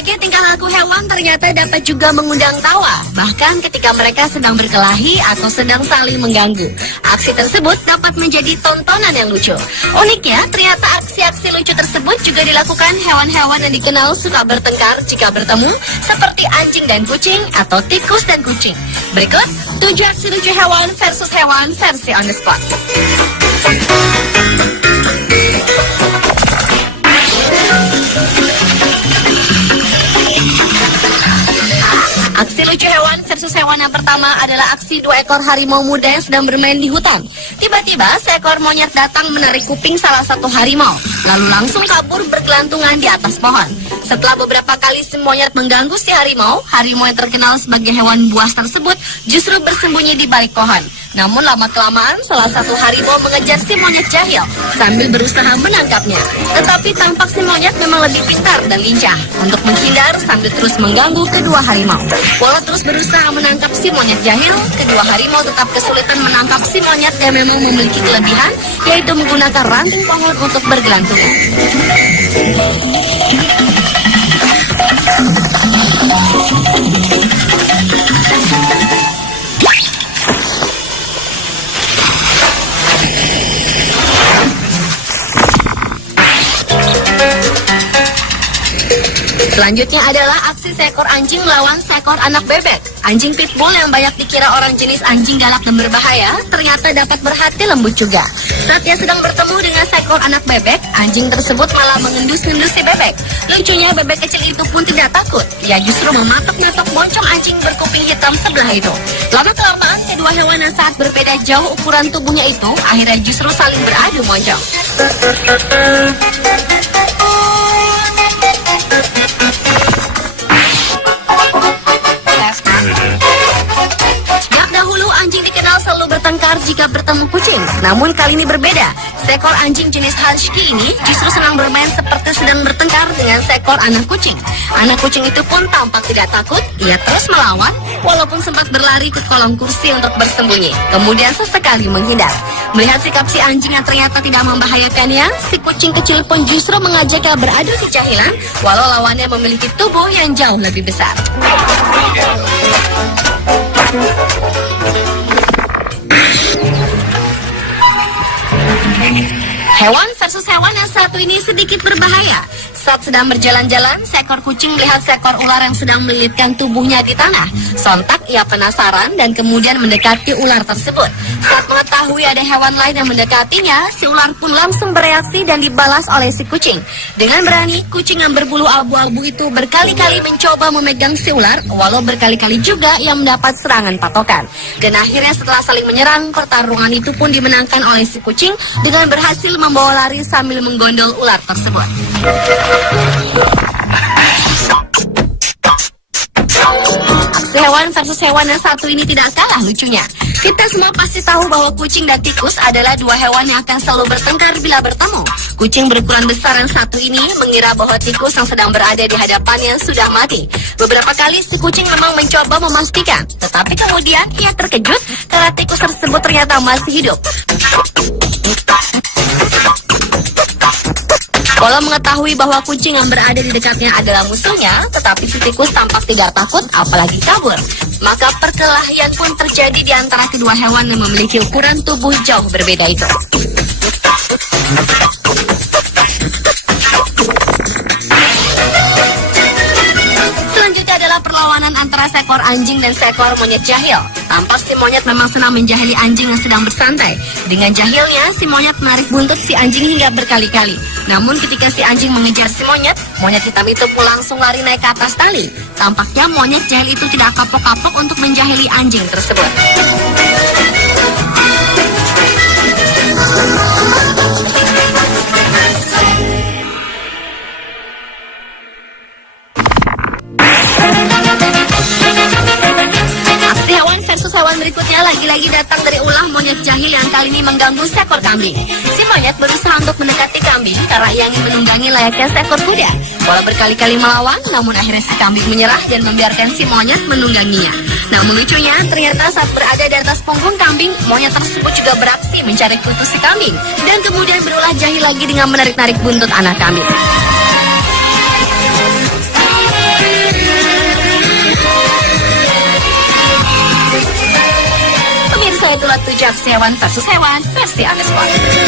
Berbagai tingkah laku hewan ternyata dapat juga mengundang tawa, bahkan ketika mereka sedang berkelahi atau sedang saling mengganggu. Aksi tersebut dapat menjadi tontonan yang lucu. Uniknya, ternyata aksi-aksi lucu tersebut juga dilakukan hewan-hewan yang dikenal suka bertengkar jika bertemu, seperti anjing dan kucing atau tikus dan kucing. Berikut 7 aksi lucu hewan versus hewan versi on the spot. Aksi lucu hewan versus hewan yang pertama adalah aksi 2 ekor harimau muda yang sedang bermain di hutan. Tiba-tiba seekor monyet datang menarik kuping salah satu harimau, lalu langsung kabur bergelantungan di atas pohon. Setelah beberapa kali si monyet mengganggu si harimau, harimau yang terkenal sebagai hewan buas tersebut justru bersembunyi di balik pohon. Namun lama-kelamaan salah satu harimau mengejar si monyet jahil sambil berusaha menangkapnya. Tetapi tampak si monyet memang lebih pintar dan lincah untuk menghindar sambil terus mengganggu kedua harimau. Walau terus berusaha menangkap si monyet jahil, kedua harimau tetap kesulitan menangkap si monyet yang memang memiliki kelebihan, yaitu menggunakan ranting pohon untuk bergelantungan. Selanjutnya adalah aksi seekor anjing melawan seekor anak bebek. Anjing pitbull yang banyak dikira orang jenis anjing galak dan berbahaya, ternyata dapat berhati lembut juga. Saat ia sedang bertemu dengan seekor anak bebek, anjing tersebut malah mengendus-ngendus si bebek. Lucunya, bebek kecil itu pun tidak takut. Ia justru mematok-matok moncong anjing berkuping hitam sebelah itu. Lama-kelamaan, kedua hewan yang saat berbeda jauh ukuran tubuhnya itu, akhirnya justru saling beradu moncong. Bertengkar jika bertemu kucing. Namun kali ini berbeda. Seekor anjing jenis husky ini justru senang bermain seperti sedang bertengkar dengan seekor anak kucing. Anak kucing itu pun tampak tidak takut. Ia terus melawan, walaupun sempat berlari ke kolong kursi untuk bersembunyi. Kemudian sesekali menghindar. Melihat sikap si anjing yang ternyata tidak membahayakannya, si kucing kecil pun justru mengajaknya beradu kejahilan, walau lawannya memiliki tubuh yang jauh lebih besar. Hewan versus hewan yang satu ini sedikit berbahaya. Saat sedang berjalan-jalan, seekor kucing melihat seekor ular yang sedang melilitkan tubuhnya di tanah. Sontak ia penasaran dan kemudian mendekati ular tersebut. Saat mengetahui ada hewan lain yang mendekatinya, si ular pun langsung bereaksi dan dibalas oleh si kucing. Dengan berani, kucing yang berbulu abu-abu itu berkali-kali mencoba memegang si ular, walau berkali-kali juga ia mendapat serangan patokan. Dan akhirnya setelah saling menyerang, pertarungan itu pun dimenangkan oleh si kucing dengan berhasil membawa lari sambil menggondol ular tersebut. Aksi hewan versus hewan yang satu ini tidak kalah lucunya. Kita semua pasti tahu bahwa kucing dan tikus adalah dua hewan yang akan selalu bertengkar bila bertemu. Kucing berukuran besar yang satu ini mengira bahwa tikus yang sedang berada di hadapannya sudah mati. Beberapa kali si kucing memang mencoba memastikan, tetapi kemudian ia terkejut karena tikus tersebut ternyata masih hidup. Walau mengetahui bahwa kucing yang berada di dekatnya adalah musuhnya, tetapi si tikus tampak tidak takut, apalagi kabur. Maka perkelahian pun terjadi di antara kedua hewan yang memiliki ukuran tubuh jauh berbeda itu. Selanjutnya adalah perlawanan antara seekor anjing dan seekor monyet jahil. Tampak si monyet memang senang menjahili anjing yang sedang bersantai. Dengan jahilnya, si monyet menarik buntut si anjing hingga berkali-kali. Namun ketika si anjing mengejar si monyet, monyet hitam itu pun langsung lari naik ke atas tali. Tampaknya monyet jahil itu tidak kapok-kapok untuk menjahili anjing tersebut. Hewan berikutnya lagi-lagi datang dari ulah monyet jahil yang kali ini mengganggu seekor kambing. Si monyet berusaha untuk mendekati kambing karena ia ingin menunggangi layaknya seekor kuda. Walau berkali-kali melawan, namun akhirnya si kambing menyerah dan membiarkan si monyet menungganginya. Namun lucunya, ternyata saat berada di atas punggung kambing, monyet tersebut juga beraksi mencari kutu si kambing dan kemudian berulah jahil lagi dengan menarik-narik buntut anak kambing. itulah 7 aksi hewan versus hewan versi Anies Sport.